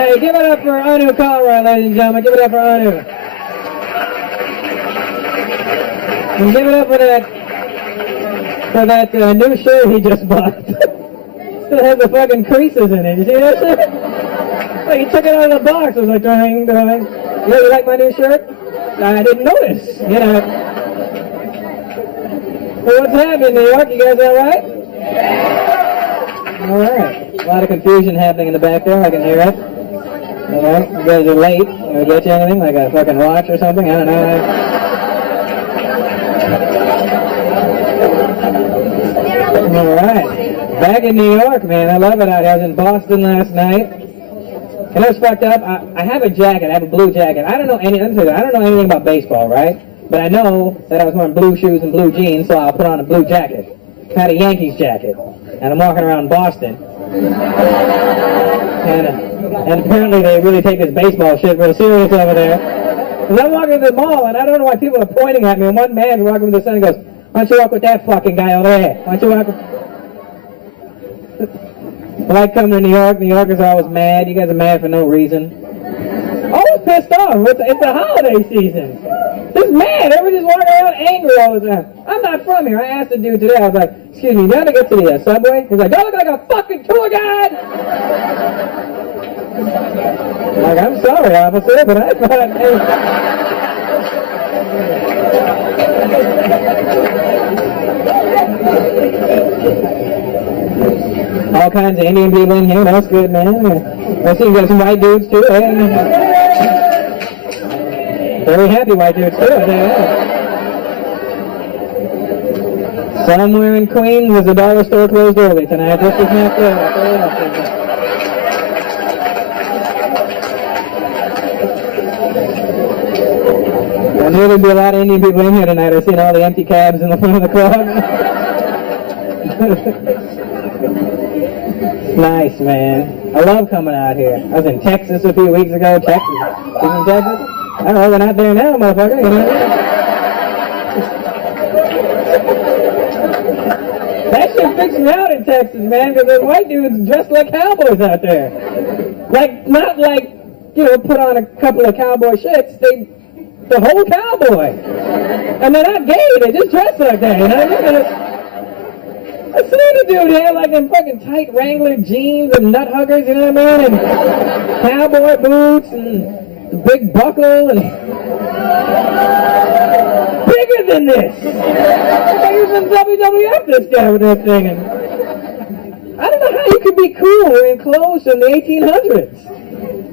Hey, give it up for Anu Kalra, ladies and gentlemen. Give it up for Anu. And give it up for that new shirt he just bought. Still has the fucking creases in it. You see that shit? Like he took it out of the box. I was like, dang. You like my new shirt? I didn't notice. You know. So what's happening, New York? You guys all right? All right. A lot of confusion happening in the back there. I can hear it. All right. You guys are late. Can we get you anything? Like a fucking watch or something? I don't know. All right. Back in New York, man. I love it out here. I was in Boston last night. And it was fucked up. I have a jacket. I have a blue jacket. I don't know anything about baseball, right? But I know that I was wearing blue shoes and blue jeans, so I'll put on a blue jacket. I had a Yankees jacket. And I'm walking around Boston. And apparently they really take this baseball shit real serious over there. Because I'm walking to the mall, and I don't know why people are pointing at me. And one man walking with the sun and goes, why don't you walk with that fucking guy over there? Why don't you walk with... Well, I come to New York. New Yorkers are always mad. You guys are mad for no reason. Always pissed off. It's the holiday season. Just mad. Everybody's walking around angry all the time. I'm not from here. I asked the dude today. I was like, excuse me, you gotta get to the subway? He's like, don't look like a fucking tour guide! I'm like, I'm sorry, officer, but I thought... All kinds of Indian people in here. That's good, man. I see you got some white dudes, too. Very happy white dudes, too. Somewhere in Queens was a dollar store closed early tonight. This is not good. I knew there'd be a lot of Indian people in here tonight. I've seen all the empty cabs in the front of the club. Nice, man. I love coming out here. I was in Texas a few weeks ago. Texas? You in Texas? I don't know, we're not there now, motherfucker. You know? That shit freaks me out in Texas, man, because there's white dudes dressed like cowboys out there. Like, not like, you know, put on a couple of cowboy shirts. The whole cowboy. And they're not gay, they just dress like that, you know? I seen a dude here like in fucking tight Wrangler jeans and nut huggers, you know what I mean? And cowboy boots and a big buckle and... Bigger than this! He was in WWF, this guy with that thing. And I don't know how you could be cool wearing clothes from the 1800s.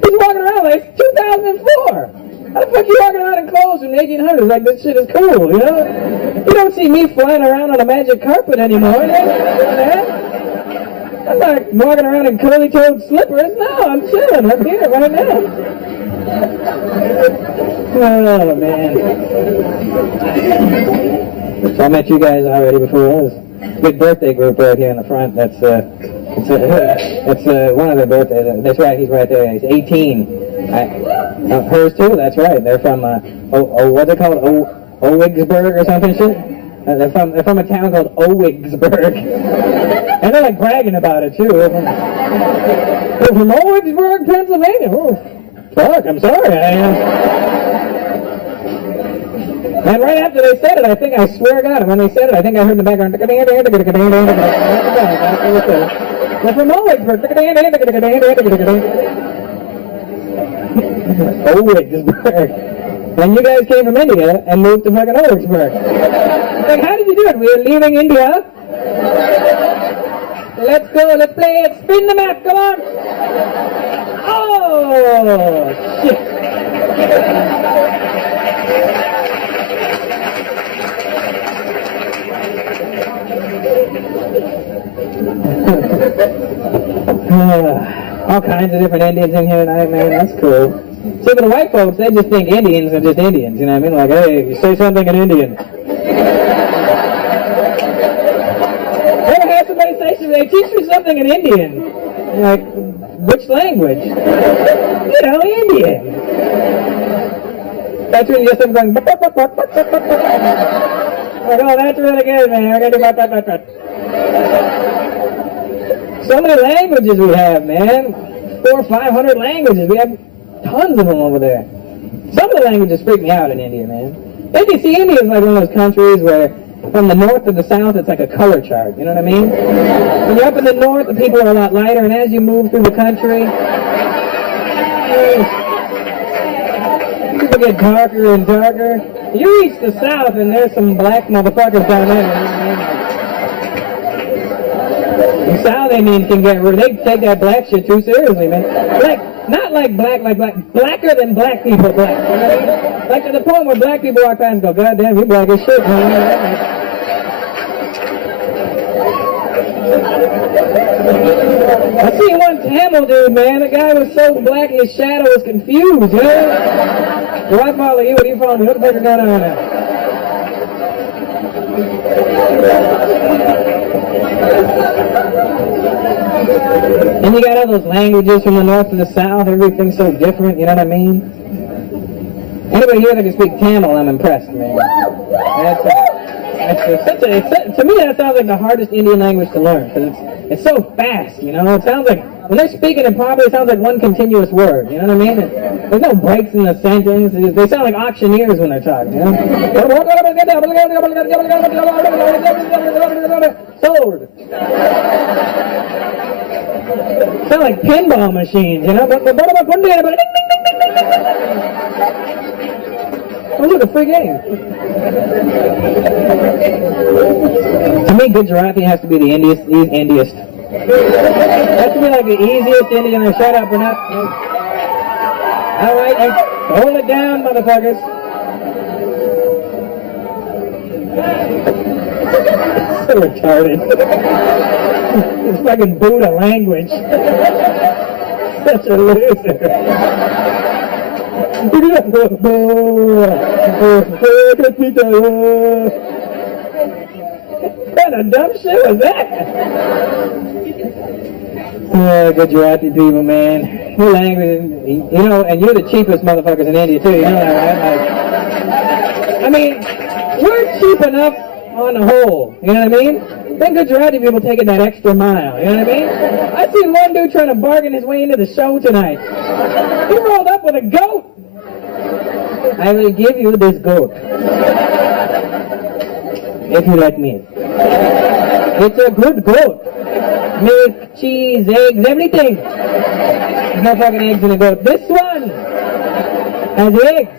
He's walking around like it's 2004. How the fuck are you walking around in clothes from the 1800s like this shit is cool, you know? You don't see me flying around on a magic carpet anymore, you know? I'm not walking around in curly-toed slippers. No, I'm chilling up here right now. Oh, man. So I met you guys already before. It was a big birthday group right here in the front. That's one of their birthdays. That's right, he's right there. He's 18. Hers too, that's right. They're from, what's it called? Owigsburg or something shit? They're from a town called Owigsburg. And they're like bragging about it too. They're from Owigsburg, Pennsylvania. Oh, fuck, I'm sorry. And right after they said it, I swear to God, when they said it, I think I heard in the background, they're from Owigsburg. Owigsburg. And you guys came from India and moved to fucking Owigsburg. Like, how did you do it? We are leaving India. Let's go, let's play it. Spin the map, come on. Oh, shit. All kinds of different Indians in here tonight, man. That's cool. See, but the white folks, they just think Indians are just Indians. You know what I mean? Like, hey, you say something in Indian. Ever have somebody say something? They teach me something in Indian. Like, which language? You know, Indian. That's when you just going. Like, oh, that's really good, man. I gotta do that. So many languages we have, man. 400 or 500 languages. We have tons of them over there. Some of the languages freak me out in India, man. India, see, India is like one of those countries where from the north to the south, it's like a color chart. You know what I mean? When you're up in the north, the people are a lot lighter, and as you move through the country, people get darker and darker. You reach the south, and there's some black motherfuckers down there. The South Indians can get rid of, they take that black shit too seriously, man. Like, not like black, blacker than black people black. You know what I mean? Like to the point where black people walk past and go, God damn, you black as shit, man. I see one Tamil dude, man. The guy was so black his shadow was confused, you know? Do I follow you? What do you follow me? What the fuck is going on now? And you got all those languages from the north to the south. Everything's so different, you know what I mean? Anybody here that can speak Tamil, I'm impressed, man. To me, that sounds like the hardest Indian language to learn, because it's so fast, you know? It sounds like, when they're speaking it properly, it sounds like one continuous word, you know what I mean? There's no breaks in the sentence. They sound like auctioneers when they're talking, you know? Sold. Sound like pinball machines, you know? Oh, look, a free game. To me, Gujarati has to be the Indiest. Has to be like the easiest Indian. Shut up, we're not. All right, hold it down, motherfuckers. So retarded. It's fucking Buddha language. Such a loser. What kind of dumb shit was that? Gujarati people, man. Your language, you know, and you're the cheapest motherfuckers in India too, you know that, right? Like, I mean, we're cheap enough on the whole, you know what I mean? Then Gujarati people taking that extra mile, you know what I mean? I seen one dude trying to bargain his way into the show tonight. He rolled up with a goat. I will give you this goat. If you let me. It's a good goat. Milk, cheese, eggs, everything. There's no fucking eggs in a goat. This one has eggs.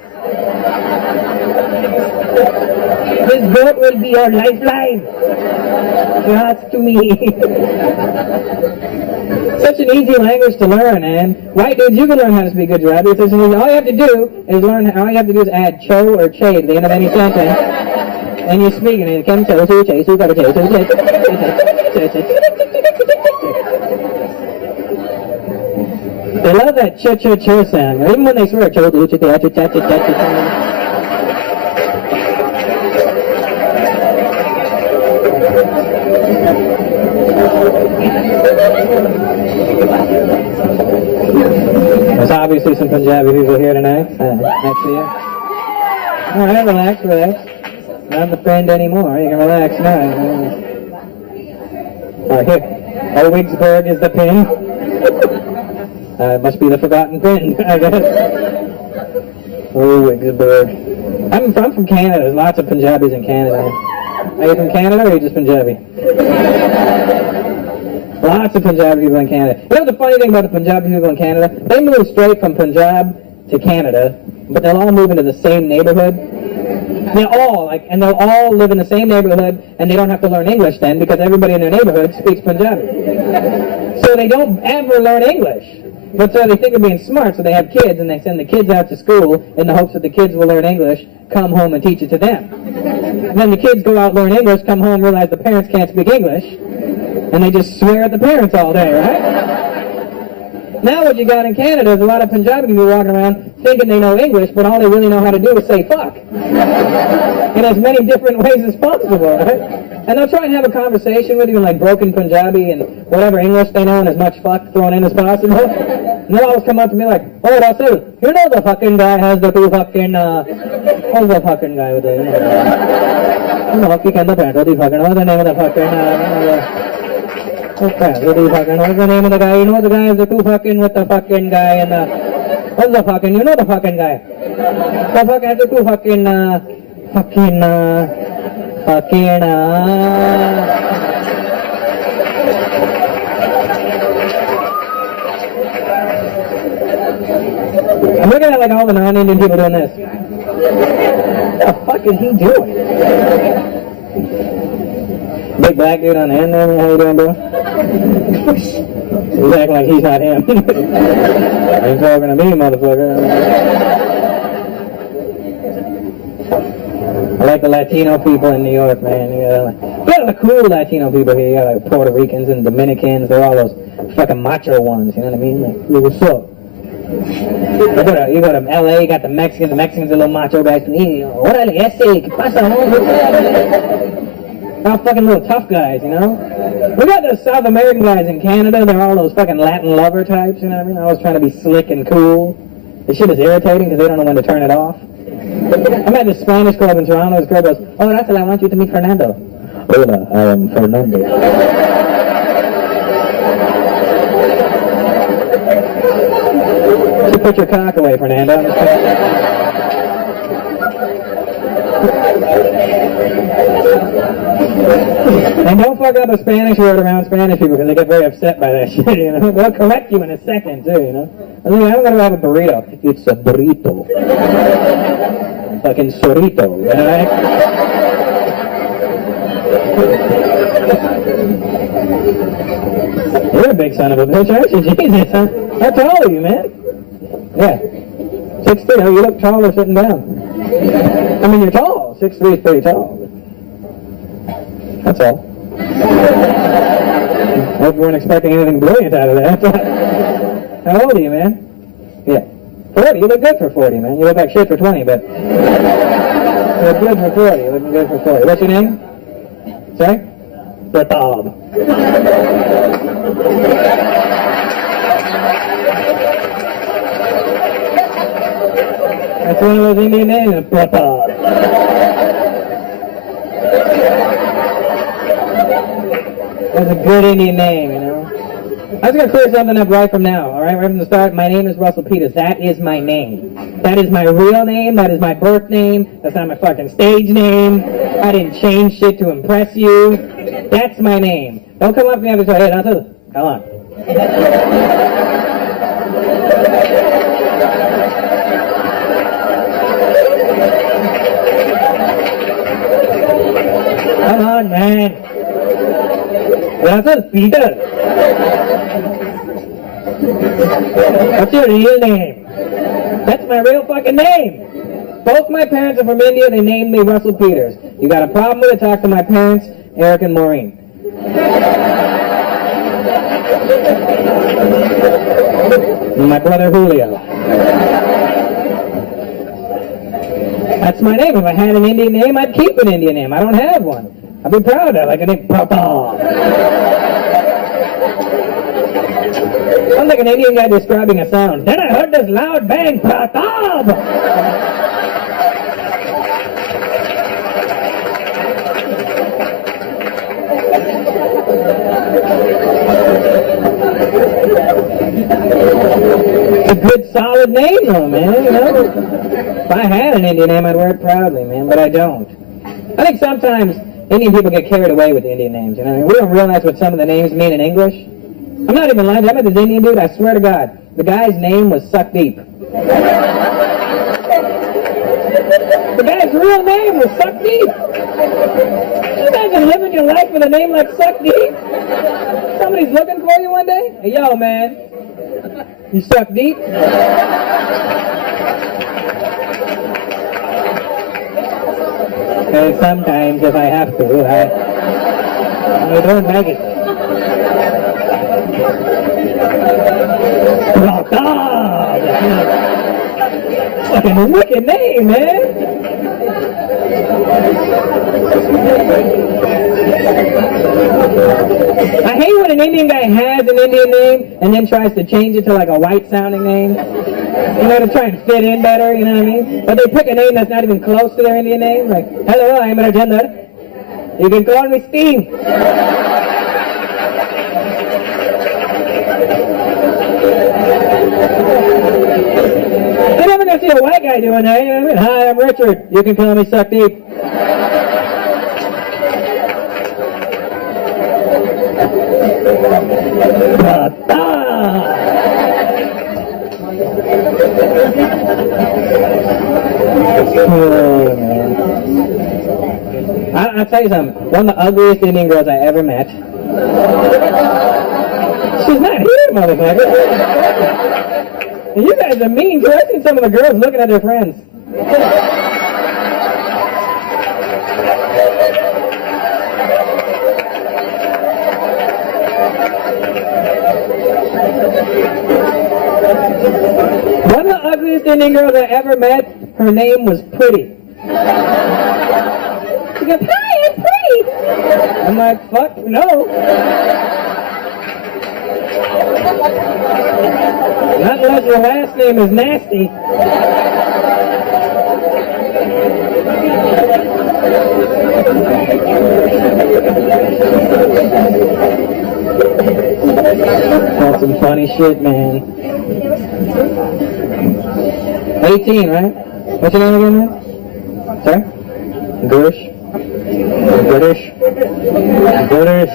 This goat will be your lifeline. Trust to me. Such an easy language to learn, and white dudes, you can learn how to speak Gujarati. It's such an easy. All you have to do is add cho or che to the end of any sentence, and you're speaking it. They love that cha-cha-cha sound. Even when they swear, cho do cha cha cha cha cha cha. There's obviously some Punjabi people here tonight. Next to you. All right, relax. Not the friend anymore. You can relax now. All right, here. Owigsburg is the pin. It must be the forgotten pin, I guess. Owigsburg. I'm from Canada. There's lots of Punjabis in Canada. Are you from Canada or are you just Punjabi? Lots of Punjabi people in Canada. You know the funny thing about the Punjabi people in Canada? They move straight from Punjab to Canada, but they'll all move into the same neighborhood. They'll all live in the same neighborhood, and they don't have to learn English then, because everybody in their neighborhood speaks Punjabi. So they don't ever learn English. But so they think of being smart, so they have kids, and they send the kids out to school in the hopes that the kids will learn English, come home and teach it to them. And then the kids go out, learn English, come home, realize the parents can't speak English, And they just swear at the parents all day, right? Now what you got in Canada is a lot of Punjabi people walking around thinking they know English, but all they really know how to do is say fuck. In as many different ways as possible, right? And they'll try and have a conversation with you in like broken Punjabi and whatever English they know and as much fuck thrown in as possible. And they'll always come up to me like, oh Russell, you know the fucking guy has the two fucking, what's the fucking guy with the, you know, hockey can the pant, what's the name of the fucking, what's the name of the guy? You know the guy is the two fucking with the fucking guy and what's the fucking, you know the fucking guy? The fucking has the two fucking, I'm looking at like all the non-Indian people doing this. What the fuck is he doing? Big black dude on the end there, how you doing, bro? He's acting like he's not him. He's talking to me, motherfucker. I like the Latino people in New York, man. You got the cool Latino people here. You got like Puerto Ricans and Dominicans. They're all those fucking macho ones, you know what I mean? Like, yo, what's up? You go to LA, you got the Mexicans. The Mexicans are little macho guys. Órale, ese, ¿qué pasa? All fucking little tough guys, you know? We got the South American guys in Canada. They're all those fucking Latin lover types, you know what I mean? Always trying to be slick and cool. This shit is irritating because they don't know when to turn it off. I'm at this Spanish club in Toronto. This girl goes, oh, Russell, I want you to meet Fernando. Hola, I am Fernando. You put your cock away, Fernando. And don't fuck up a Spanish word around Spanish people because they get very upset by that shit, you know. They'll correct you in a second, too, you know. I mean, I'm going to have a burrito. It's a burrito. Fucking sorrito, you know, right? You're a big son of a bitch, aren't you? Jesus, huh? How tall are you, man? Yeah. 6'3". Oh, you look taller sitting down. I mean, you're tall. 6'3" is pretty tall. That's all. I hope you weren't expecting anything brilliant out of that. How old are you, man? Yeah. 40. You look good for 40, man. You look like shit for 20, but you look good for 40. You're looking good for 40. What's your name? Sorry? Pratap. That's one of those Indian names, Pratap. That's a good Indian name, you know. I was going to clear something up right from now, all right? Right from the start, my name is Russell Peters. That is my name. That is my real name. That is my birth name. That's not my fucking stage name. I didn't change shit to impress you. That's my name. Don't come up to me and say, hey, Russell, come on. Come on, man. Russell Peters. What's your real name? That's my real fucking name. Both my parents are from India. They named me Russell Peters. You got a problem with it? Talk to my parents, Eric and Maureen. And my brother Julio. That's my name. If I had an Indian name, I'd keep an Indian name. I don't have one. I'd be proud of it, like a name, Papa. Sounds like an Indian guy describing a sound. Then I heard this loud bang, Pratap! It's a good, solid name, though, man, you know? If I had an Indian name, I'd wear it proudly, man, but I don't. I think sometimes Indian people get carried away with Indian names, you know? I mean, we don't realize what some of the names mean in English. I'm not even lying. I met this Indian dude, I swear to God. The guy's name was Suck Deep. The guy's real name was Suck Deep. You imagine living your life with a name like Suck Deep? Somebody's looking for you one day? Hey, yo, man. You suck deep? Sometimes if I have to, I don't like it. Fucking wicked name, man. I hate when an Indian guy has an Indian name and then tries to change it to like a white sounding name. You know, to try and fit in better, you know what I mean? But they pick a name that's not even close to their Indian name. Like, hello, I'm Rajendra. You can call me Steve. You're never going to see a white guy doing that, you know what I mean? Hi, I'm Richard. You can call me Suck Deep. I'll tell you something. One of the ugliest Indian girls I ever met. She's not here, motherfucker. And you guys are mean too. I've seen some of the girls looking at their friends. One of the ugliest Indian girls I ever met, her name was Pretty. She goes, hi, I'm Pretty. I'm like, fuck, no. Not unless your last name is Nasty. That's some funny shit, man. 18, right? What's your name again, man? Sorry? British? British? British?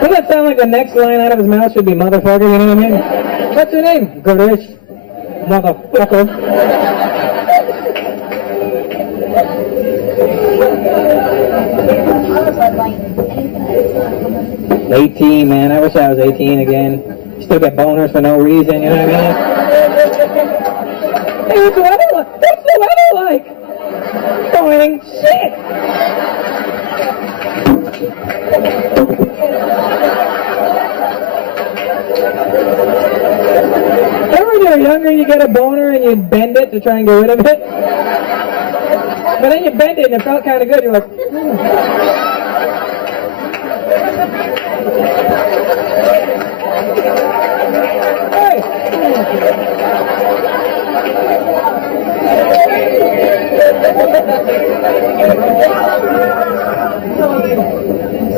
Doesn't that sound like the next line out of his mouth should be motherfucker, you know what I mean? What's your name? British? Motherfucker. $18, man. I wish I was 18 again. Still get boners for no reason, you know what I mean? Hey, what's the weather like? What's the weather like? Boing, shit! Remember when you were younger, you get a boner and you bend it to try and get rid of it? But then you bend it and it felt kind of good. You're like,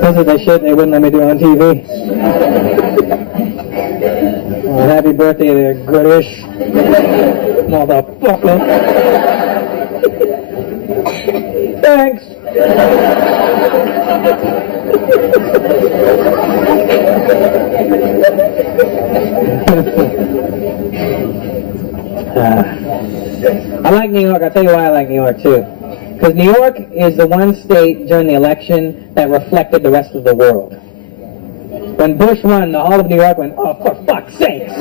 This is the shit they wouldn't let me do on TV. Oh, happy birthday there, Goodish. Motherfucker. Thanks. I like New York. I'll tell you why I like New York too. Because New York is the one state during the election that reflected the rest of the world. When Bush won, all of New York went, oh, for fuck's sakes.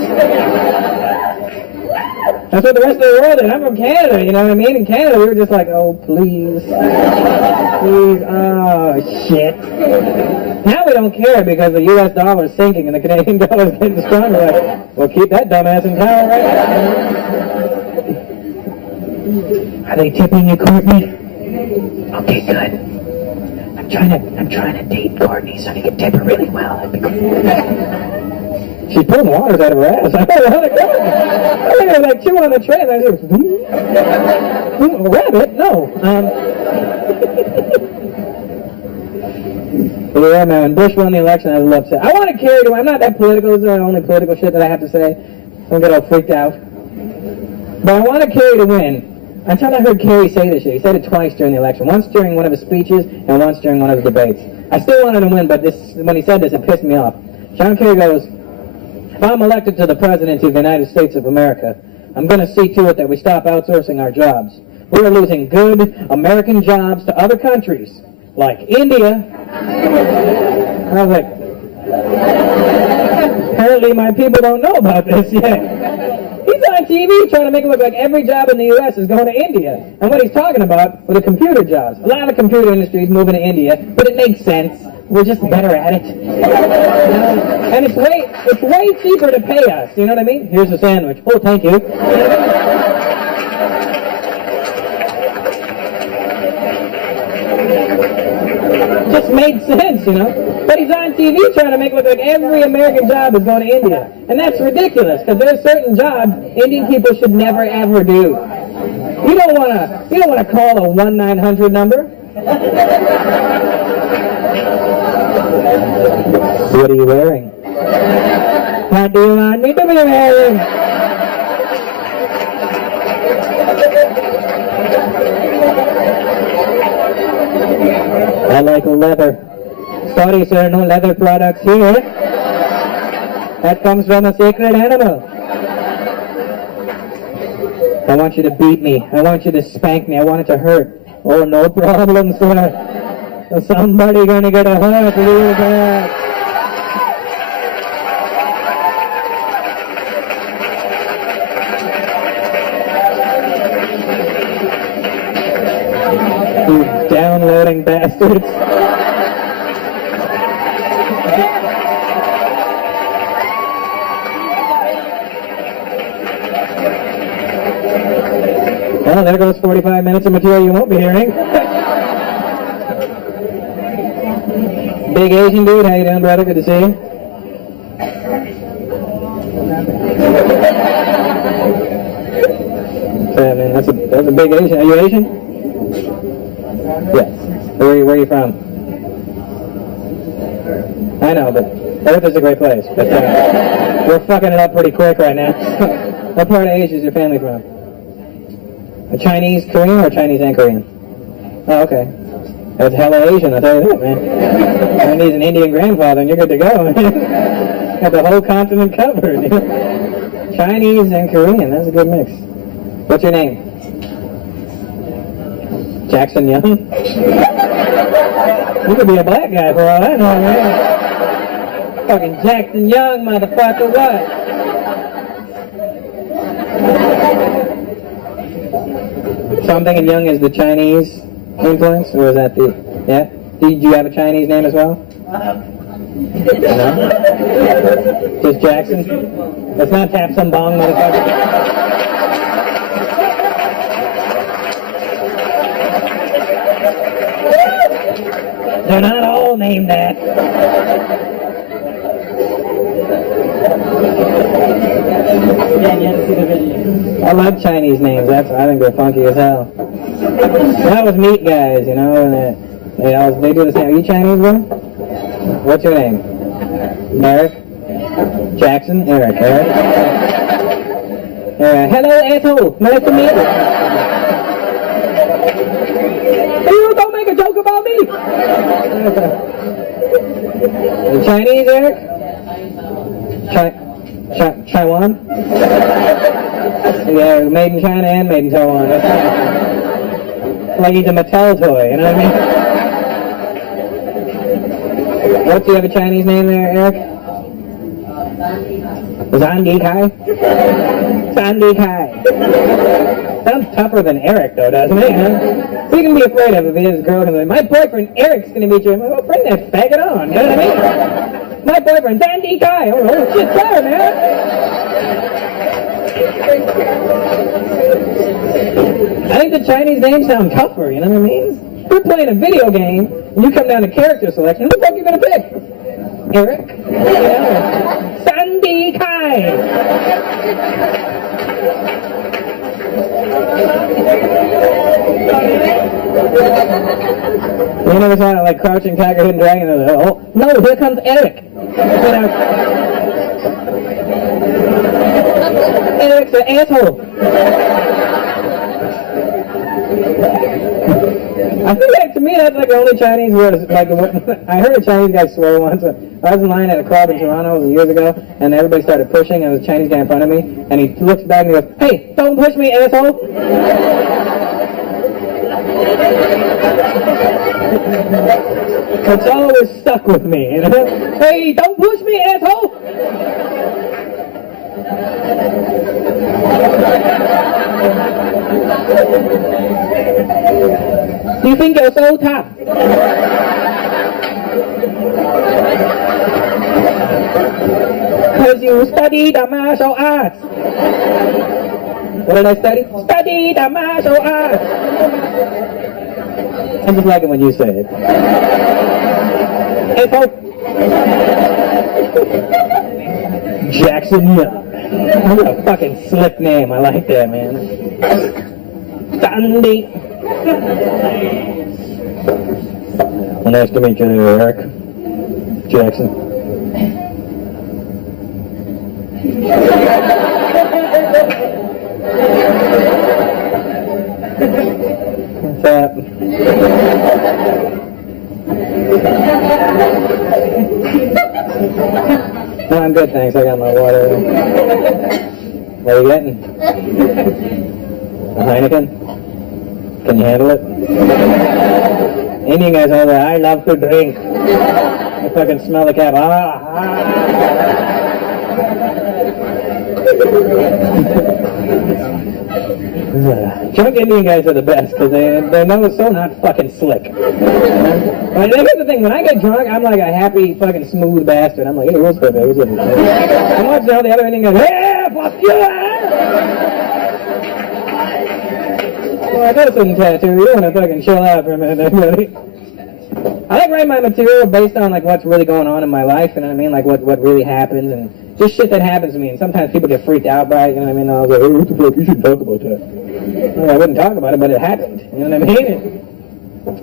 That's what the rest of the world did. I'm from Canada, you know what I mean? In Canada, we were just like, oh, please. Please, oh, shit. Now we don't care because the U.S. dollar is sinking and the Canadian dollar is getting stronger. Like, well, keep that dumbass in power right now. Are they tipping you, Courtney? Okay, good. I'm trying to date Courtney so he can tip her really well. That'd be cool. She's pulling waters out of her ass. I don't know how to go. I think I was like two on the train. I was like, a rabbit? No. But yeah, man, when Bush won the election, I was upset. I wanted Kerry to win. I'm not that political. This is the only political shit that I have to say. Don't get all freaked out. But I wanted Kerry to win. Until I heard Kerry say this shit. He said it twice during the election. Once during one of his speeches and once during one of his debates. I still wanted him to win, but when he said this, it pissed me off. John Kerry goes, if I'm elected to the presidency of the United States of America, I'm going to see to it that we stop outsourcing our jobs. We're losing good American jobs to other countries, like India. And I was like, apparently my people don't know about this yet. He's on TV trying to make it look like every job in the U.S. is going to India. And what he's talking about were the computer jobs. A lot of the computer industry is moving to India, but it makes sense. we're just better at it. And it's way cheaper to pay us, you know what I mean? Here's a sandwich. Oh, thank you. Just made sense, you know? But he's on TV trying to make it look like every American job is going to India. And that's ridiculous, because there's certain jobs Indian people should never ever do. You don't want to call a 1-900 number. What are you wearing? What do you want me to be wearing? I like leather. Sorry, sir, no leather products here. That comes from a sacred animal. I want you to beat me. I want you to spank me. I want it to hurt. Oh, no problem, sir. Somebody gonna get a hurt real bad. You downloading bastards. Well, there goes 45 minutes of material you won't be hearing. Big Asian dude, how you doing, brother? Good to see you. Yeah, man, that's a big Asian. Are you Asian? Yes. Where are you from? I know, but Earth is a great place. But we're fucking it up pretty quick right now. What part of Asia is your family from? A Chinese Korean or Chinese and Korean? Oh, okay. That's hella Asian, I'll tell you that, man. I need an Indian grandfather and you're good to go, man. Got the whole continent covered. Chinese and Korean, that's a good mix. What's your name? Jackson Young? You could be a black guy for all I know, man. Fucking Jackson Young, motherfucker, what? So I'm thinking Young is the Chinese influence, or is that the, yeah? Did you have a Chinese name as well? No? Just Jackson? Let's not tap some bong, motherfucker. They're not all named that. I love Chinese names. I think they're funky as hell. That was Meat Guys, you know, and they do the same. Are you Chinese, bro? What's your name? Eric? Jackson? Eric. Hello, asshole. Nice to meet you. You don't make a joke about me. You Chinese, Eric? Taiwan? Yeah, made in China and made in Taiwan. Like he's a Mattel toy, you know what I mean? What, do you have a Chinese name there, Eric? Zandi Kai? Zandi Kai. Sounds tougher than Eric, though, doesn't it? Huh? So you can be afraid of if he has a girl and my boyfriend Eric's going to meet you. I'm like, well, bring that faggot on, you know what I mean? My boyfriend, Zandi Kai. Oh, shit, better, man. I think the Chinese names sound tougher, you know what I mean? We're playing a video game, and you come down to character selection. Who the fuck are you going to pick? Eric? You know? Zandi Kai. You never saw it like Crouching Tiger, Hidden Dragon? Oh, no, here comes Eric. Eric's an asshole. I think that, to me, that's like the only Chinese word. Like, I heard a Chinese guy swear once. I was in line at a club in Toronto years ago, and everybody started pushing, and there was a Chinese guy in front of me, and he looks back and he goes, "Hey, don't push me, asshole!" It's always stuck with me, you know? Hey, don't push me, asshole! You think you're so tough? Because you study the martial arts. What did I study? Study the martial arts. I just like it when you say it. Hey, folks. Jackson Young. What a fucking slick name. I like that, man. Sandy. Well, nice to meet you there, Eric. Jackson. What's up? No, I'm good, thanks. I got my water. What are you getting? A Heineken? Can you handle it? Indian guys over there, I love to drink. I fucking smell the cap. Drunk Indian guys are the best because they know it's so not fucking slick. But here's the thing, when I get drunk, I'm like a happy fucking smooth bastard. I'm like, hey, what's up, baby? I'm watching all the other Indian guys, hey, fuck you! Well, I got a certain tattoo. You want to fucking chill out for a minute, everybody. I like writing my material based on like what's really going on in my life, you know what I mean? Like what really happens and just shit that happens to me. And sometimes people get freaked out by it, you know what I mean? And I was like, hey, what the fuck? You shouldn't talk about that. Well, I wouldn't talk about it, but it happened. You know what I mean?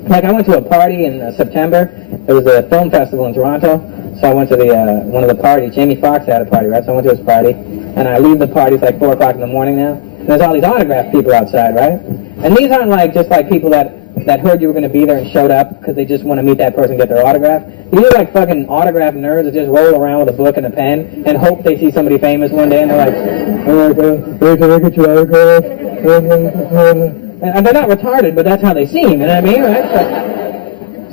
Like I went to a party in September. There was a film festival in Toronto. So I went to the one of the parties. Jamie Foxx had a party, right? So I went to his party. And I leave the party, it's like 4 o'clock in the morning now. And there's all these autograph people outside, right? And these aren't like just like people that heard you were going to be there and showed up because they just want to meet that person and get their autograph. These are like fucking autograph nerds that just roll around with a book and a pen and hope they see somebody famous one day and they're like, oh, can I get your autograph? And they're not retarded, but that's how they seem, you know what I mean, right?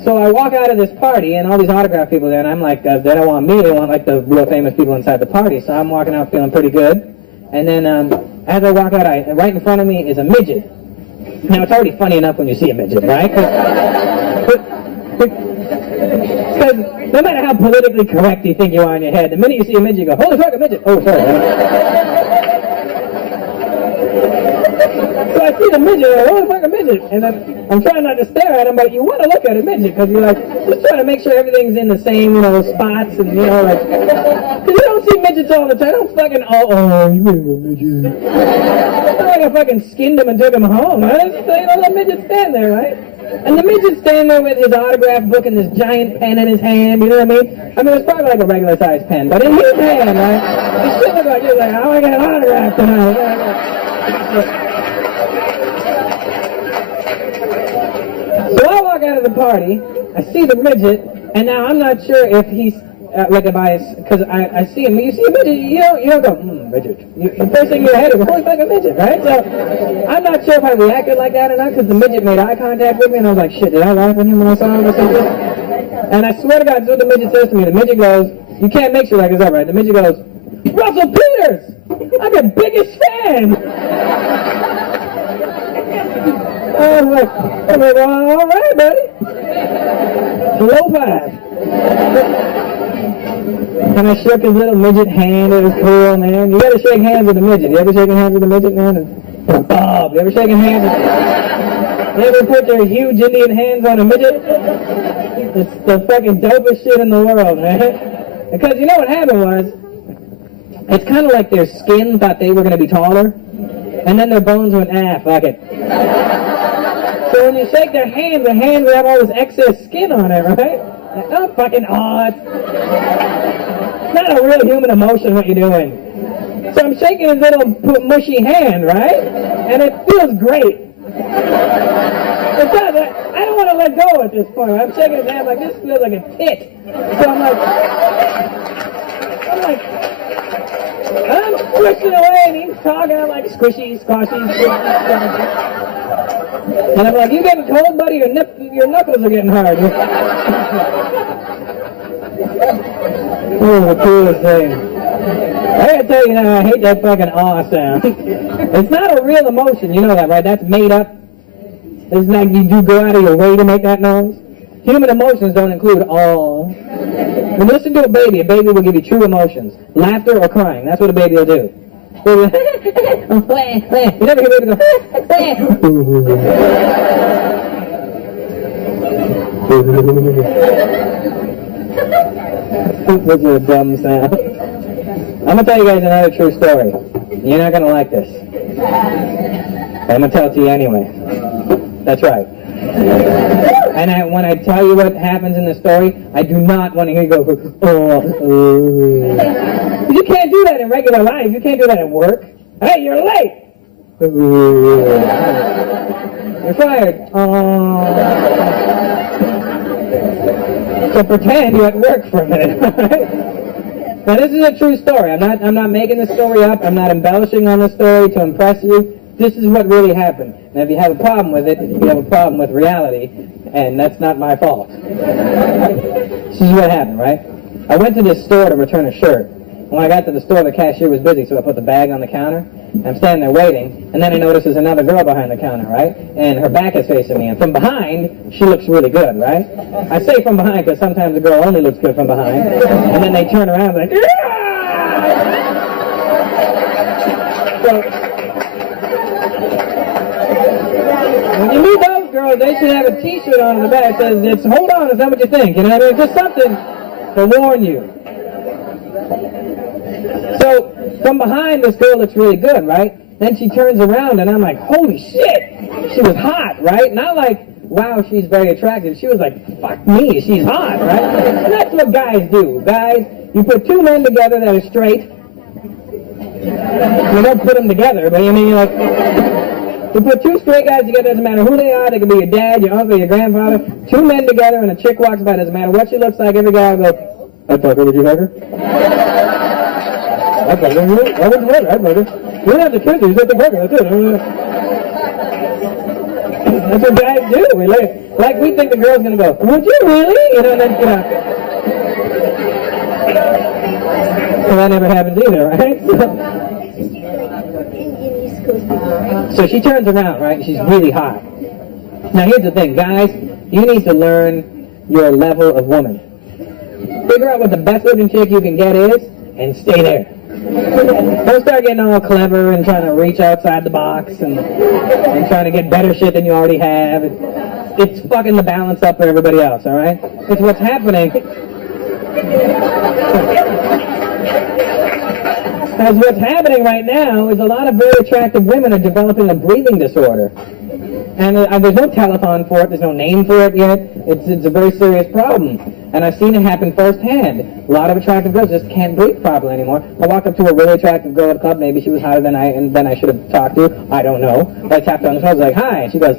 So I walk out of this party and all these autograph people there and I'm like, they don't want me, they want like the real famous people inside the party. So I'm walking out feeling pretty good. And then as I walk out, right in front of me is a midget. Now, it's already funny enough when you see a midget, right? Because no matter how politically correct you think you are in your head, the minute you see a midget, you go, holy fuck, a midget! Oh, sorry. So I see the midget, I'm like, holy fuck, a midget! And I'm trying not to stare at him, but you want to look at a midget, because you're like, just trying to make sure everything's in the same, you know, spots, and, you know, like, because you don't see midgets all the time. I don't fucking, you remember a midget. It's not like I fucking skinned him and took him home. I just, you know, the midget stand there, right? And the midget standing there with his autograph book and this giant pen in his hand, you know what I mean? I mean, it's probably like a regular sized pen, but in his hand, right? It should look like, he's like, oh, I got an autograph tonight. So I walk out of the party, I see the midget, and now I'm not sure if he's, because I see him, you see a midget, you don't go, midget. The first thing in your head is, holy fucking midget, right? So I'm not sure if I reacted like that or not, because the midget made eye contact with me, and I was like, shit, did I laugh at him when I saw him or something? And I swear to God, that's what the midget says to me. The midget goes, you can't make sure like this up, right? The midget goes, Russell Peters! I'm your biggest fan! I'm like, well, all right, buddy. Low five. And I shook his little midget hand. It was cool, man. You gotta shake hands with a midget. You ever shaking hands with a midget, man? Bob, you ever shaking hands with... You ever put your huge Indian hands on a midget? It's the fucking dopest shit in the world, man. Because you know what happened was, it's kind of like their skin thought they were going to be taller, and then their bones went, fuck it. So when you shake their hands will have all this excess skin on it, right? Like, oh, fucking odd. It's not a real human emotion what you're doing. So I'm shaking his little mushy hand, right? And it feels great. It does. I don't want to let go at this point. I'm shaking his hand like this feels like a tit. So I'm squishing away and he's talking. I'm like squishy, squashy. And I'm like, you getting cold, buddy? Your knuckles are getting hard. Oh, the coolest thing. I gotta tell you now, I hate that fucking aw sound. It's not a real emotion, you know that, right? That's made up. It's like you do go out of your way to make that noise. Human emotions don't include all. When you listen to a baby will give you true emotions. Laughter or crying. That's what a baby will do. You never hear baby go, Such a dumb sound. I'm going to tell you guys another true story. You're not going to like this. I'm going to tell it to you anyway. That's right. And when I tell you what happens in the story, I do not want to hear you go, You can't do that in regular life. You can't do that at work. Hey, you're late. You're fired. So pretend you're at work for a minute. Now this is a true story. I'm not making the story up. I'm not embellishing on the story to impress you. This is what really happened. Now if you have a problem with it, you have a problem with reality, and that's not my fault. This is what happened, right? I went to this store to return a shirt. When I got to the store, the cashier was busy, so I put the bag on the counter. I'm standing there waiting, and then I notice there's another girl behind the counter, right? And her back is facing me, and from behind, she looks really good, right? I say from behind because sometimes the girl only looks good from behind, and then they turn around like, yeah! So, when you meet those girls, they should have a t-shirt on the back that says, it's, hold on, is that what you think? You know what I mean? Just something to warn you. So, from behind, this girl looks really good, right? Then she turns around, and I'm like, holy shit! She was hot, right? Not like, wow, she's very attractive. She was like, fuck me, she's hot, right? And that's what guys do. Guys, you put two men together that are straight. You don't put them together, but I mean, like, you put two straight guys together, doesn't matter who they are. They could be your dad, your uncle, your grandfather. Two men together, and a chick walks by, doesn't matter what she looks like. Every guy will go, I'd fuck her, would you fuck her? I'd fuck her, I wouldn't fuck her, I'd fuck her. You don't have to kiss her, you just have to fuck her, that's it. That's what guys do. Like we think the girl's gonna go, would you really? You know, and then, you know. Well, that never happens either, right? So she turns around, right? She's really hot. Now here's the thing, guys. You need to learn your level of woman. Figure out what the best looking chick you can get is, and stay there. Don't start getting all clever and trying to reach outside the box and trying to get better shit than you already have. It's fucking the balance up for everybody else, alright? It's what's happening. As what's happening right now is a lot of very attractive women are developing a breathing disorder. And there's no telephone for it, there's no name for it yet. It's a very serious problem. And I've seen it happen firsthand. A lot of attractive girls just can't breathe properly anymore. I walked up to a really attractive girl at the club, maybe she was hotter than I should have talked to. I don't know. I tapped her on the shoulder, I was like, hi. And she goes,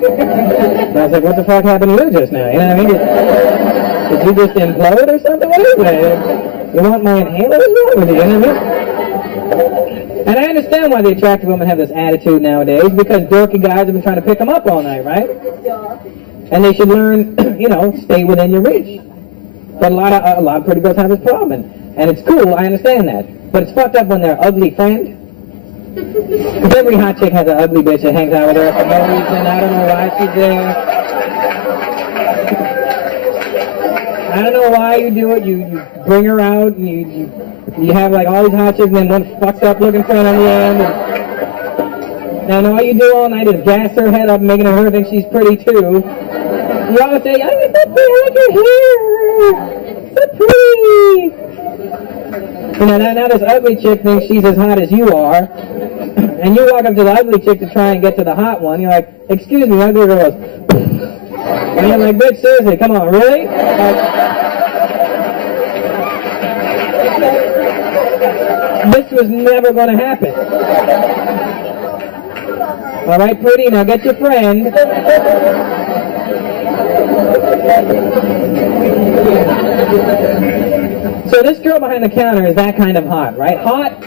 and I was like, what the fuck happened to you just now? You know what I mean? Did you just implode or something? What is that? You want my inhaler? What's wrong with you? You know what I mean? And I understand why the attractive women have this attitude nowadays, because dorky guys have been trying to pick them up all night, right? And they should learn, you know, stay within your reach. But a lot of pretty girls have this problem, and it's cool, I understand that. But it's fucked up when they're ugly friend. Because every hot chick has an ugly bitch that hangs out with her for no reason. I don't know why she's there. I don't know why you do it. You bring her out and you have like all these hot chicks and then one fucked up looking friend on the end. And all you do all night is gas her head up, making her think she's pretty too. You always say, oh, you're so pretty, I like your hair. So pretty. You know, now this ugly chick thinks she's as hot as you are. And you walk up to the ugly chick to try and get to the hot one. You're like, excuse me, ugly girl goes, and you're like, bitch, seriously, come on, really? This was never going to happen. All right, pretty, now get your friend. So this girl behind the counter is that kind of hot, right? Hot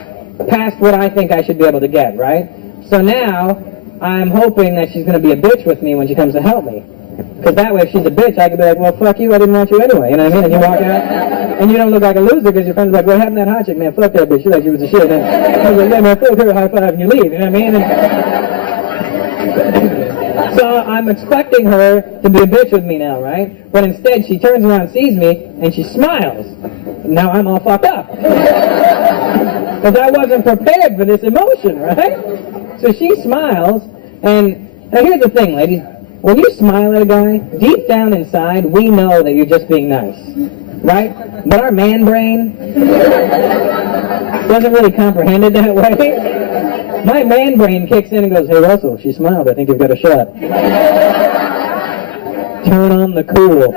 past what I think I should be able to get, right? So now I'm hoping that she's going to be a bitch with me when she comes to help me. Because that way, if she's a bitch, I could be like, well, fuck you, I didn't want you anyway. You know what I mean? And you walk out, and you don't look like a loser because your friend's like, what happened to that hot chick? Man, fuck that bitch. She like, she was a shit. And I was like, yeah, man, fuck her, high five, and you leave. You know what I mean? And So I'm expecting her to be a bitch with me now, right? But instead, she turns around, sees me, and she smiles. Now I'm all fucked up. Because I wasn't prepared for this emotion, right? So she smiles, and now here's the thing, ladies. When you smile at a guy, deep down inside, we know that you're just being nice, right? But our man brain doesn't really comprehend it that way. My man brain kicks in and goes, "Hey Russell, she smiled, I think you've got a shot." Turn on the cool.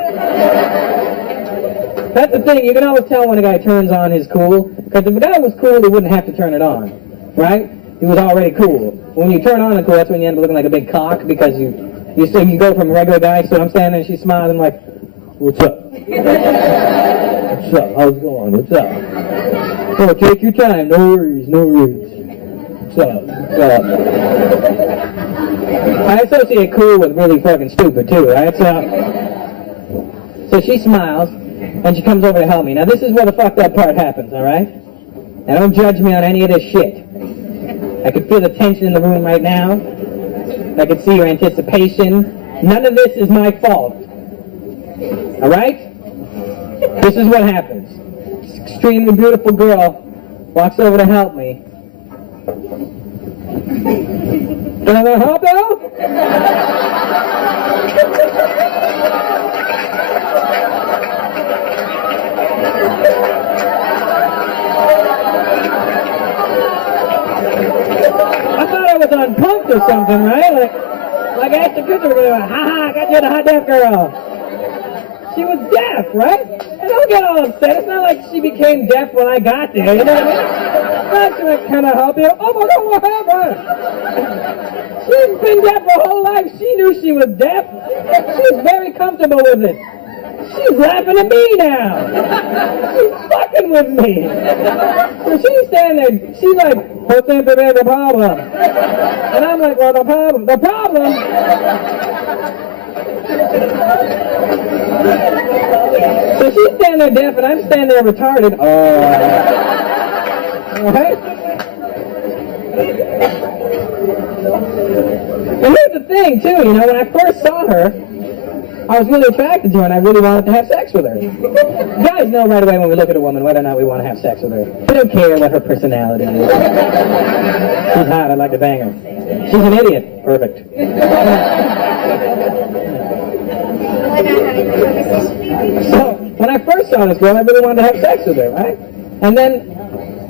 That's the thing, you can always tell when a guy turns on his cool, because if a guy was cool, he wouldn't have to turn it on, right? He was already cool. When you turn on the cool, that's when you end up looking like a big cock, because you go from a regular guy, so I'm standing there and she's smiling, I'm like, "What's up? What's up? How's it going? What's up? Oh, take your time, no worries, no worries. What's up? What's up?" I associate cool with really fucking stupid too, right? So she smiles, and she comes over to help me. Now this is where the fucked up part happens, alright? Now don't judge me on any of this shit. I can feel the tension in the room right now. I can see your anticipation. None of this is my fault. Alright? This is what happens. This extremely beautiful girl walks over to help me. Can I help you? I thought I was on punked or something, right? Like I asked the kids, ha, I got you the hot deaf girl. She was deaf, right? And don't get all upset. It's not like she became deaf when I got there, you know what I mean? Not going to kind of help you. Oh my God, what happened? She's been deaf her whole life. She knew she was deaf. She's very comfortable with it. She's laughing at me now. She's fucking with me. So she's standing there. She's like, "What's the problem?" And I'm like, "Well, the problem. So she's standing there deaf, and I'm standing there retarded. Oh. Right? And here's the thing, too, you know, when I first saw her, I was really attracted to her, and I really wanted to have sex with her. Guys know right away when we look at a woman whether or not we want to have sex with her. We don't care what her personality is. She's hot, I'd like to bang her. She's an idiot. Perfect. So, when I first saw this girl, I really wanted to have sex with her, right? And then,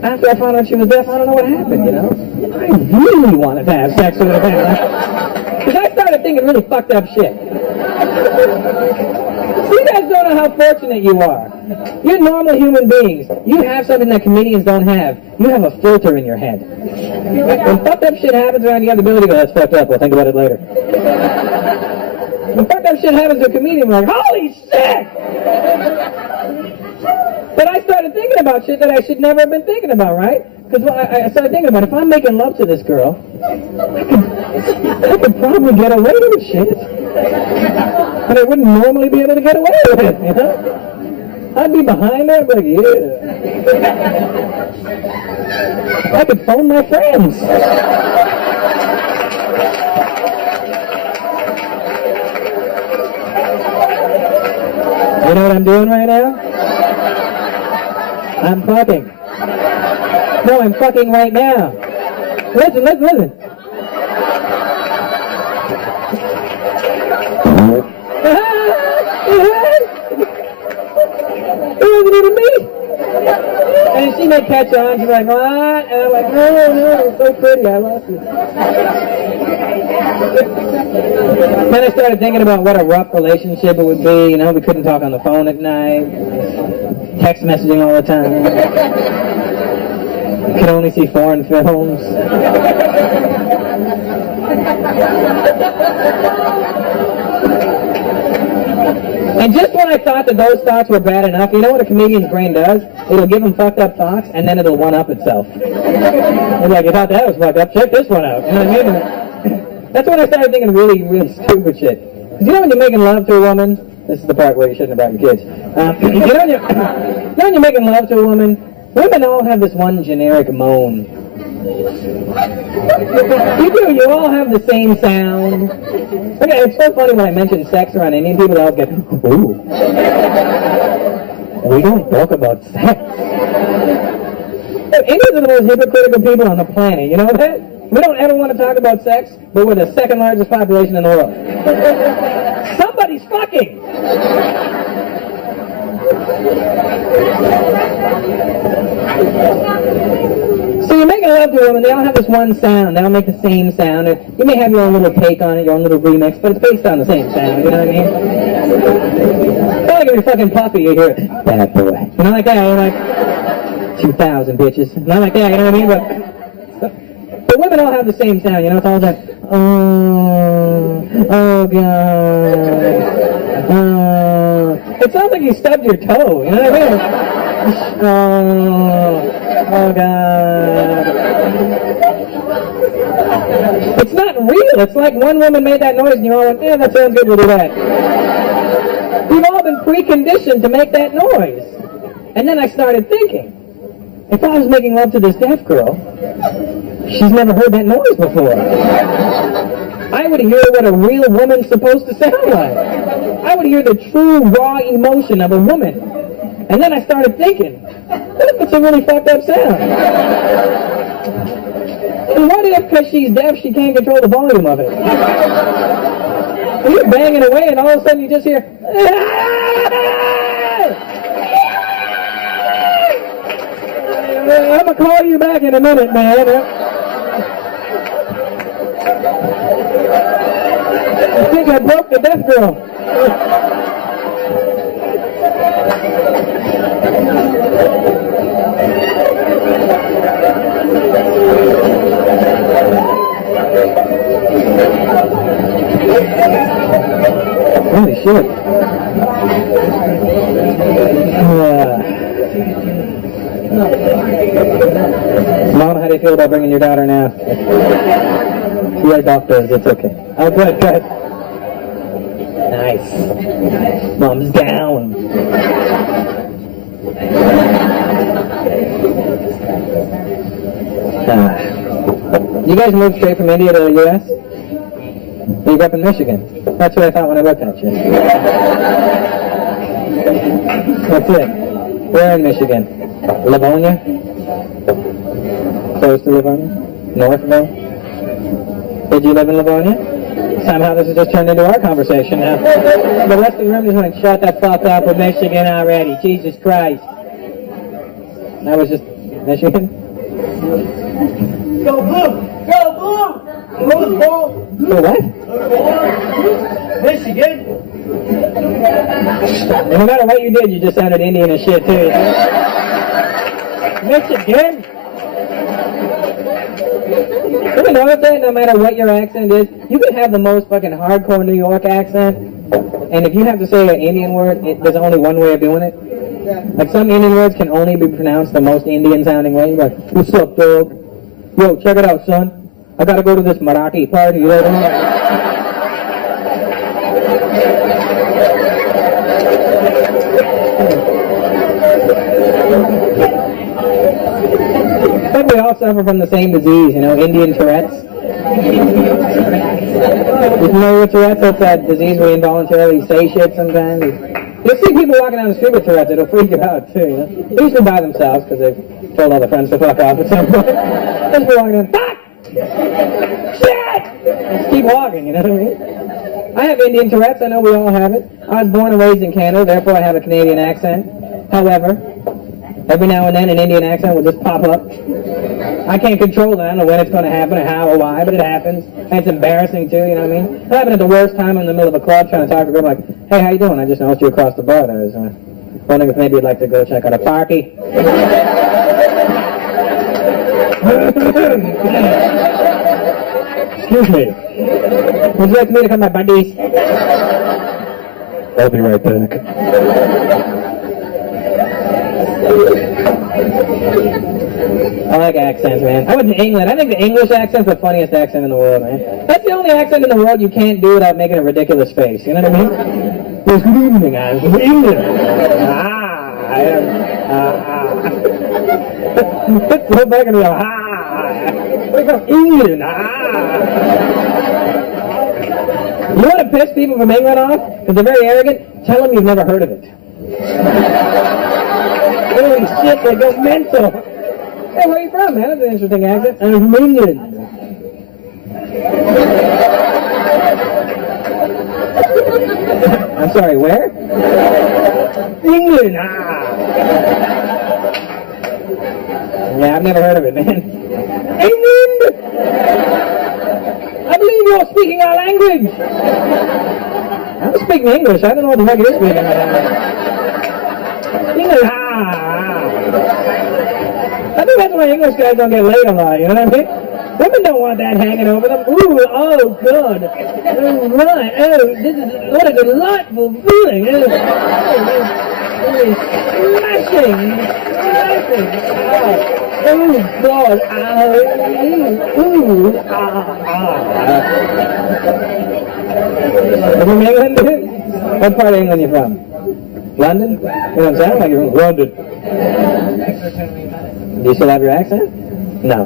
after I found out she was deaf, I don't know what happened, you know? I really wanted to have sex with her, right? Because I started thinking really fucked up shit. You guys don't know how fortunate you are. You're normal human beings. You have something that comedians don't have. You have a filter in your head. When fucked up shit happens around, you have the ability to go, "That's fucked up, we'll think about it later." When fucked up shit happens to a comedian, we're like, "Holy shit!" But I started thinking about shit that I should never have been thinking about, right? Because I started thinking about, if I'm making love to this girl, I could probably get away with shit. But I wouldn't normally be able to get away with it, you know? I'd be behind her, I'd be like, yeah. I could phone my friends. You know what I'm doing right now? I'm fucking. No, I'm fucking right now. Listen. It wasn't even me. And she may catch on. She's like, "What?" And I'm like, no, it's so pretty. I lost it. Then I started thinking about what a rough relationship it would be. You know, we couldn't talk on the phone at night. Text messaging all the time. We could only see foreign films. And just when I thought that those thoughts were bad enough, you know what a comedian's brain does? It'll give him fucked up thoughts, and then it'll one-up itself. It's like, you thought that was fucked up, check this one out. You know what I mean? That's when I started thinking really, really stupid shit. You know when you're making love to a woman? This is the part where you shouldn't have brought your kids. You know when you're making love to a woman, women all have this one generic moan. You do. You all have the same sound. Okay, it's so funny when I mention sex around Indian people, they all get, ooh. We don't talk about sex. Indians are the most hypocritical people on the planet. You know that? We don't ever want to talk about sex, but we're the second largest population in the world. Somebody's fucking. So you're making love to a woman, they all have this one sound, they all make the same sound. You may have your own little take on it, your own little remix, but it's based on the same sound, you know what I mean? It's not like if you're fucking puppy, you hear it, bad boy. You know, like that, you're like, 2,000 bitches. Not like that, you know what I mean? But women all have the same sound, you know, it's all like, oh God, it sounds like you stubbed your toe, you know what I mean? Oh God. It's not real. It's like one woman made that noise and you all went, yeah, that sounds good, we'll do that. We've all been preconditioned to make that noise. And then I started thinking, if I was making love to this deaf girl, she's never heard that noise before. I would hear what a real woman's supposed to sound like. I would hear the true, raw emotion of a woman. And then I started thinking, what if it's a really fucked up sound? And what if, because she's deaf, she can't control the volume of it? And you're banging away and all of a sudden you just hear, I'm going to call you back in a minute, man. I think I broke the deaf girl. Holy shit. Mom, how do you feel about bringing your daughter now? We are doctors, it's okay. Oh, good, good. Nice. Mom's down. You guys moved straight from India to the U.S.? You grew up in Michigan. That's what I thought when I looked at you. That's it. Where in Michigan? Livonia? Close to Livonia? Northville? Did you live in Livonia? Somehow this has just turned into our conversation now. The rest of the room just went, shut the fuck up with Michigan already. Jesus Christ. That was just Michigan? Go blue! Go blue! Blue ball! Go what? Michigan! No matter what you did, you just sounded Indian as shit too. Michigan? You know what I'm saying? No matter what your accent is, you can have the most fucking hardcore New York accent, and if you have to say an Indian word, there's only one way of doing it. Like some Indian words can only be pronounced the most Indian sounding way. You're like, what's up, dog? Yo, check it out, son. I gotta go to this Marathi party. You know what I mean? But we all suffer from the same disease, you know, Indian Tourette's. You know what Tourette's? That's that disease where you involuntarily say shit sometimes. You'll see people walking down the street with Tourette's, it'll freak you out too, you know. They're usually by themselves because they've told all their friends to fuck off at some point. Just walking down, fuck! Shit! Just keep walking, you know what I mean? I have Indian Tourette's, I know we all have it. I was born and raised in Canada, therefore I have a Canadian accent. However, every now and then an Indian accent will just pop up. I can't control it. I don't know when it's going to happen or how or why, but it happens. And it's embarrassing too, you know what I mean? It happened at the worst time in the middle of a club trying to talk to a girl like, hey, how you doing? I just noticed you across the bar. I was wondering if maybe you'd like to go check out a party. Excuse me. Would you like me to come, my buddies? I'll be right back. I like accents, man. I went to England. I think the English accent's the funniest accent in the world, man. That's the only accent in the world you can't do without making a ridiculous face. You know what I mean? Yes, good evening, I'm from England. Go back and go, We're from England. You want to piss people from England off? Because they're very arrogant? Tell them you've never heard of it. Holy shit, they go mental. Hey, where are you from, man? That's an interesting accent. I'm from England. I'm sorry, where? England. Yeah, I've never heard of it, man. England! I believe you're speaking our language. I'm speaking English. I don't know what the heck it is speaking. English. I think that's why English guys don't get laid a lot, you know what I mean? Women don't want that hanging over them. Ooh, oh, God. Oh, right. Oh, this is what a delightful feeling. Oh, smashing. Oh, God. Ooh, From England? What part of England are you from? London? You don't sound like you're from London. Do you still have your accent? No.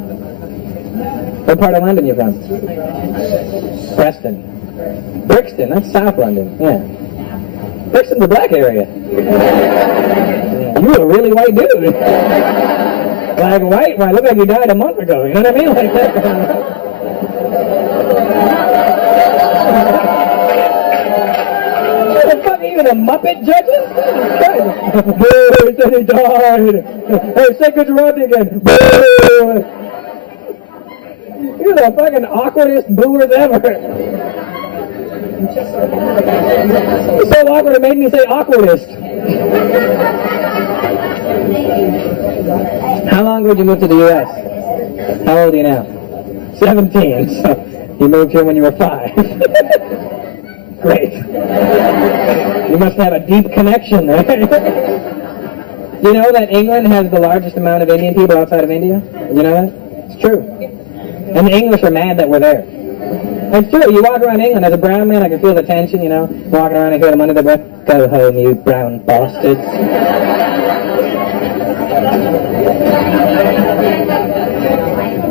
What part of London are you from? Preston. Brixton, that's South London, yeah. Brixton's the black area. You're a really white dude. Black and white? Well, I look like you died a month ago, you know what I mean? Like that. What the fuck, even a Muppet judges? Boo, he said he died. Hey, say good to Rodney again. Boo. You're the fucking awkwardest booers ever. It's so awkward it made me say awkwardest. How long ago did you move to the U.S.? How old are you now? 17. So you moved here when you were 5. Great. You must have a deep connection there. You know that England has the largest amount of Indian people outside of India? You know that? It's true. And the English are mad that we're there. It's true. You walk around England as a brown man, I can feel the tension, you know. Walking around, I hear them under their breath. Go home, you brown bastards.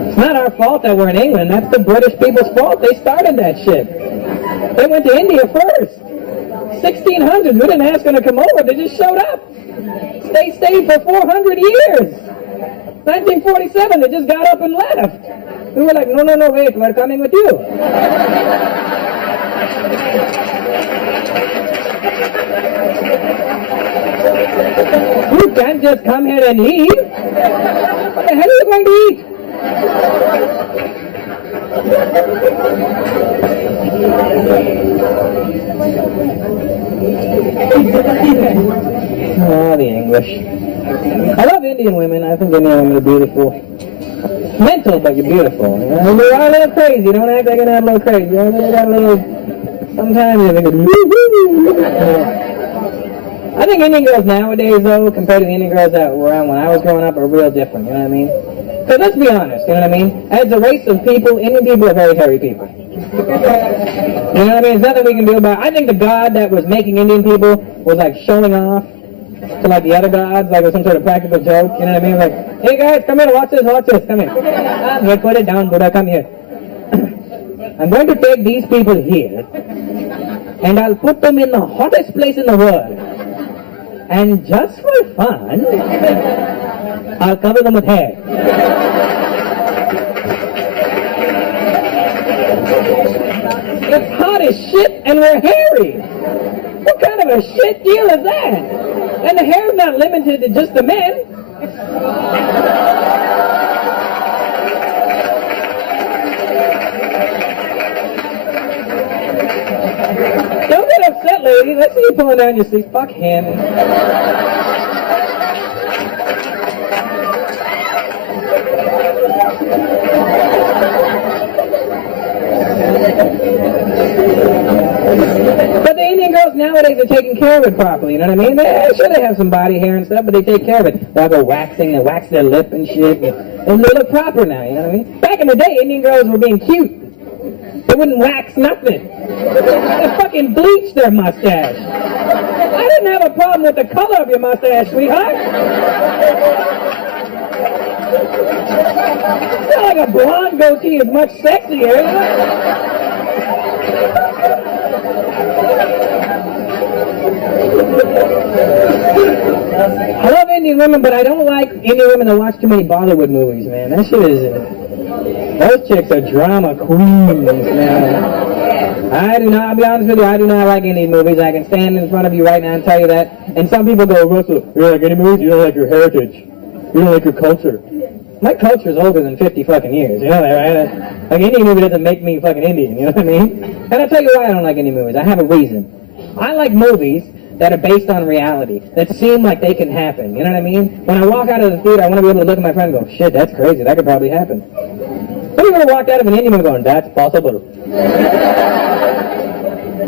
It's not our fault that we're in England. That's the British people's fault. They started that shit. They went to India first. 1600s. We didn't ask them to come over. They just showed up. They stayed for 400 years. 1947, they just got up and left. We were like, no, wait, we're coming with you. You can't just come here and leave. What the hell are you going to eat? Oh, the English. I love Indian women. I think Indian women are beautiful. Mental, but you're beautiful. You know? You're a little crazy. You don't act like you're not a little crazy. You know? You got a little... Sometimes you think of... I think Indian girls nowadays, though, compared to the Indian girls that were around when I was growing up, are real different. You know what I mean? Because let's be honest. You know what I mean? As a race of people, Indian people are very hairy people. You know what I mean? There's nothing we can do about it. I think the god that was making Indian people was like showing off to like the other gods, like it was some sort of practical joke, you know what I mean? Like, hey guys, come here, watch this, come here. Here, put it down, Buddha, come here. I'm going to take these people here, and I'll put them in the hottest place in the world. And just for fun, I'll cover them with hair. It's hot as shit, and we're hairy. What kind of a shit deal is that? And the hair's not limited to just the men. Don't get upset, lady. Let's see you pulling down your sleeves. Fuck him. But the Indian girls nowadays are taking care of it properly, you know what I mean? Sure, they have some body hair and stuff, but they take care of it. They'll go waxing, they wax their lip and shit. And they look proper now, you know what I mean? Back in the day, Indian girls were being cute. They wouldn't wax nothing. They fucking bleached their mustache. I didn't have a problem with the color of your mustache, sweetheart. It's not like a blonde goatee is much sexier. I love Indian women, but I don't like Indian women that watch too many Bollywood movies, man. That shit is... those chicks are drama queens, man. I do not, I'll be honest with you, I do not like Indian movies. I can stand in front of you right now and tell you that. And some people go, Russell, you don't like Indian movies? You don't like your heritage. You don't like your culture. My culture is older than 50 fucking years, you know that, right? Like, Indian movie doesn't make me fucking Indian, you know what I mean? And I'll tell you why I don't like Indian movies. I have a reason. I like movies that are based on reality, that seem like they can happen, you know what I mean? When I walk out of the theater, I want to be able to look at my friend and go, shit, that's crazy, that could probably happen. Some people have walked out of an Indian movie going, that's possible.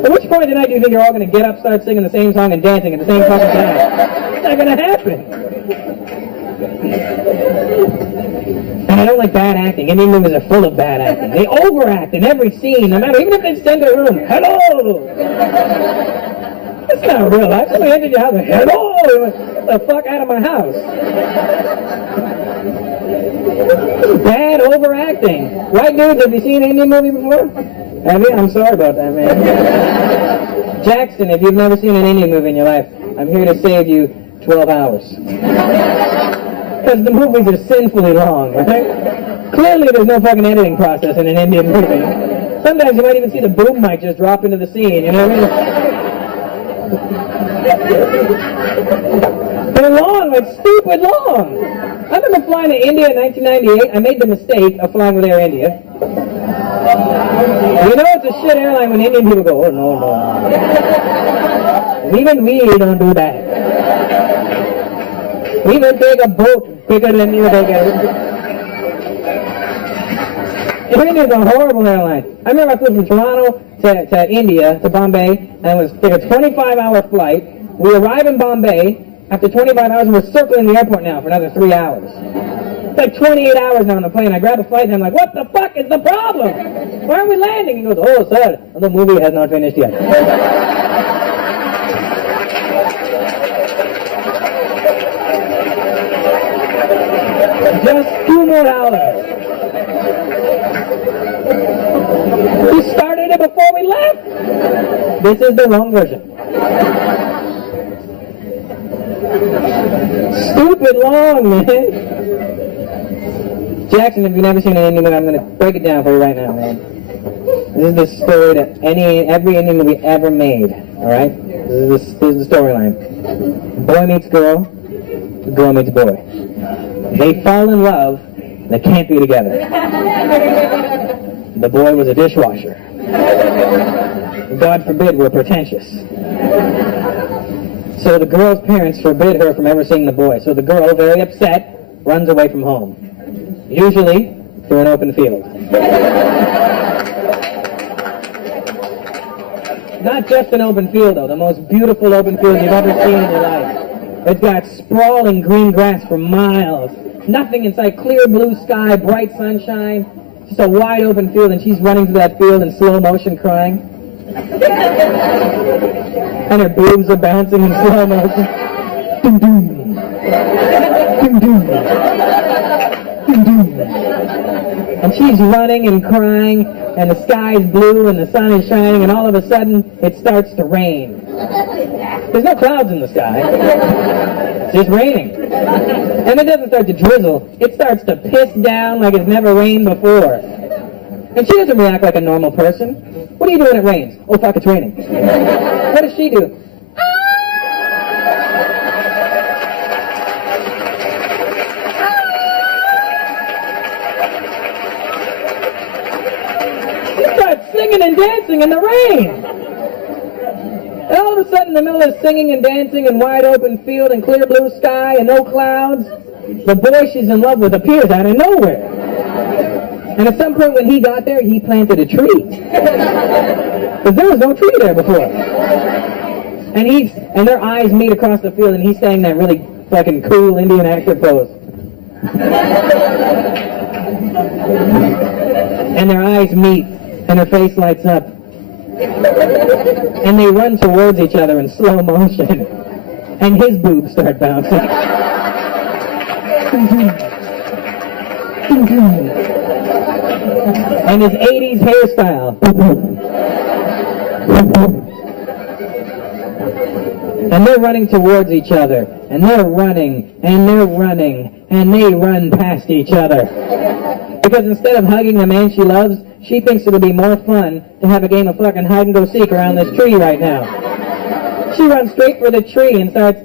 At which point tonight do you think you're all going to get up, start singing the same song and dancing at the same fucking time? It's not going to happen. And I don't like bad acting. Indian movies are full of bad acting. They overact in every scene, no matter, even if they stand in a room, hello! That's not real life. Somebody entered your house and, hello! Get the fuck out of my house. Bad overacting. White dudes, have you seen an Indian movie before? Have you? I'm sorry about that, man. Jackson, if you've never seen an Indian movie in your life, I'm here to save you 12 hours. Because the movies are sinfully long, right? Clearly there's no fucking editing process in an Indian movie. Sometimes you might even see the boom mic just drop into the scene, you know what I mean? They're long, like stupid long. I remember flying to India in 1998. I made the mistake of flying with Air India. You know it's a shit airline when Indian people go, oh no, no. Even we don't do that. We will take a boat bigger than you take a... Air India is a horrible airline. I remember I flew from Toronto to India, to Bombay, and it was like a 25-hour flight. We arrive in Bombay. After 25 hours, we're circling the airport now for another 3 hours. It's like 28 hours now on the plane. I grab a flight and I'm like, what the fuck is the problem? Why are we landing? He goes, oh, sir, the movie has not finished yet. Just 2 more hours. We started it before we left. This is the wrong version. Stupid long, man. Jackson, if you've never seen an Indian movie, I'm going to break it down for you right now, man. This is the story that every Indian movie ever made, alright? This is the storyline. Boy meets girl, girl meets boy. They fall in love, they can't be together. The boy was a dishwasher. God forbid we're pretentious. So the girl's parents forbid her from ever seeing the boy. So the girl, very upset, runs away from home. Usually through an open field. Not just an open field, though. The most beautiful open field you've ever seen in your life. It's got sprawling green grass for miles. Nothing in sight. Clear blue sky, bright sunshine. Just a wide open field, and she's running through that field in slow motion crying. And her boobs are bouncing in slow motion. Doom, doom. Doom, doom. Doom, doom. And she's running and crying, and the sky is blue, and the sun is shining, and all of a sudden, it starts to rain. There's no clouds in the sky. It's just raining. And it doesn't start to drizzle. It starts to piss down like it's never rained before. And she doesn't react like a normal person. What do you do when it rains? Oh, fuck, it's raining. What does she do? She starts singing and dancing in the rain. And all of a sudden, in the middle of singing and dancing and wide open field and clear blue sky and no clouds, the boy she's in love with appears out of nowhere. And at some point when he got there, he planted a tree. Because there was no tree there before. And their eyes meet across the field, and he's saying that really fucking cool Indian actor pose. And their eyes meet, and her face lights up. And they run towards each other in slow motion. And his boobs start bouncing. And his 80s hairstyle. And they're running towards each other. And they're running, and they're running, and they run past each other. Because instead of hugging the man she loves, she thinks it'll be more fun to have a game of fucking hide-and-go-seek around this tree right now. She runs straight for the tree and starts...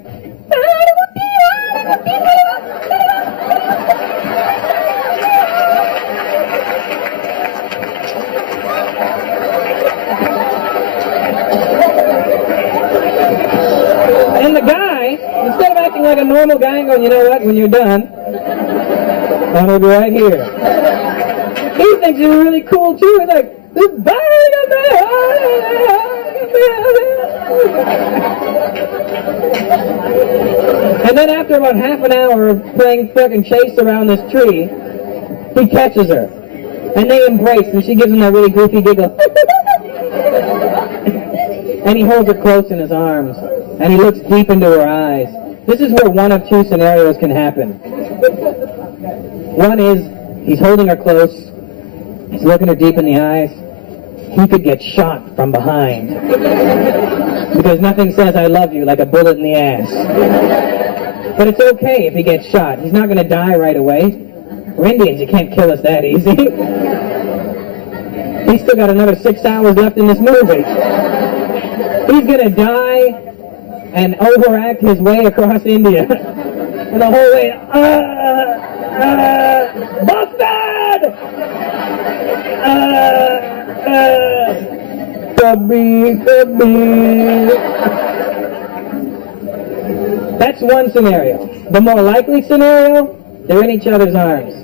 And the guy, instead of acting like a normal guy and going, you know what, when you're done, I'm going to be right here. He thinks you're really cool too. He's like, and then after about half an hour of playing fucking chase around this tree, he catches her. And they embrace, and she gives him that really goofy giggle. And he holds her close in his arms, and he looks deep into her eyes. This is where one of two scenarios can happen. One is, he's holding her close, he's looking her deep in the eyes. He could get shot from behind. Because nothing says I love you like a bullet in the ass. But it's okay if he gets shot. He's not going to die right away. We're Indians, you can't kill us that easy. He's still got another 6 hours left in this movie. He's going to die and overact his way across India. And the whole way, Bastard! Kabhi. That's one scenario. The more likely scenario, they're in each other's arms.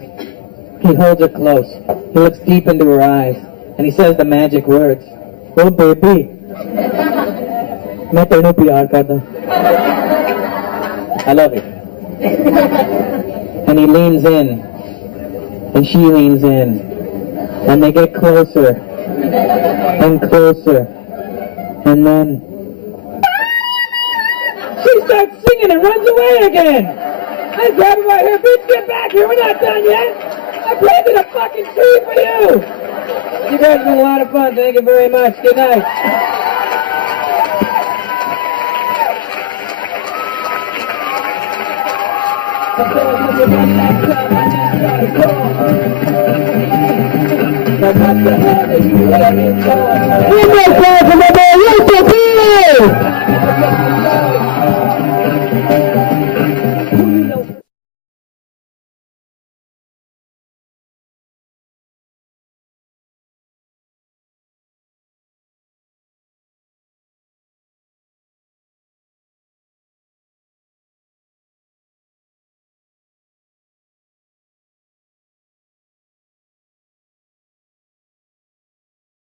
He holds her close. He looks deep into her eyes. And he says the magic words. Oh, baby. I love you. And he leans in. And she leans in. And they get closer. And closer. And then... she starts singing and runs away again. I grab her by her, bitch, get back here. We're not done yet. I planted a fucking tree for you. You guys have been a lot of fun. Thank you very much. Good night. What the hell are you waiting for?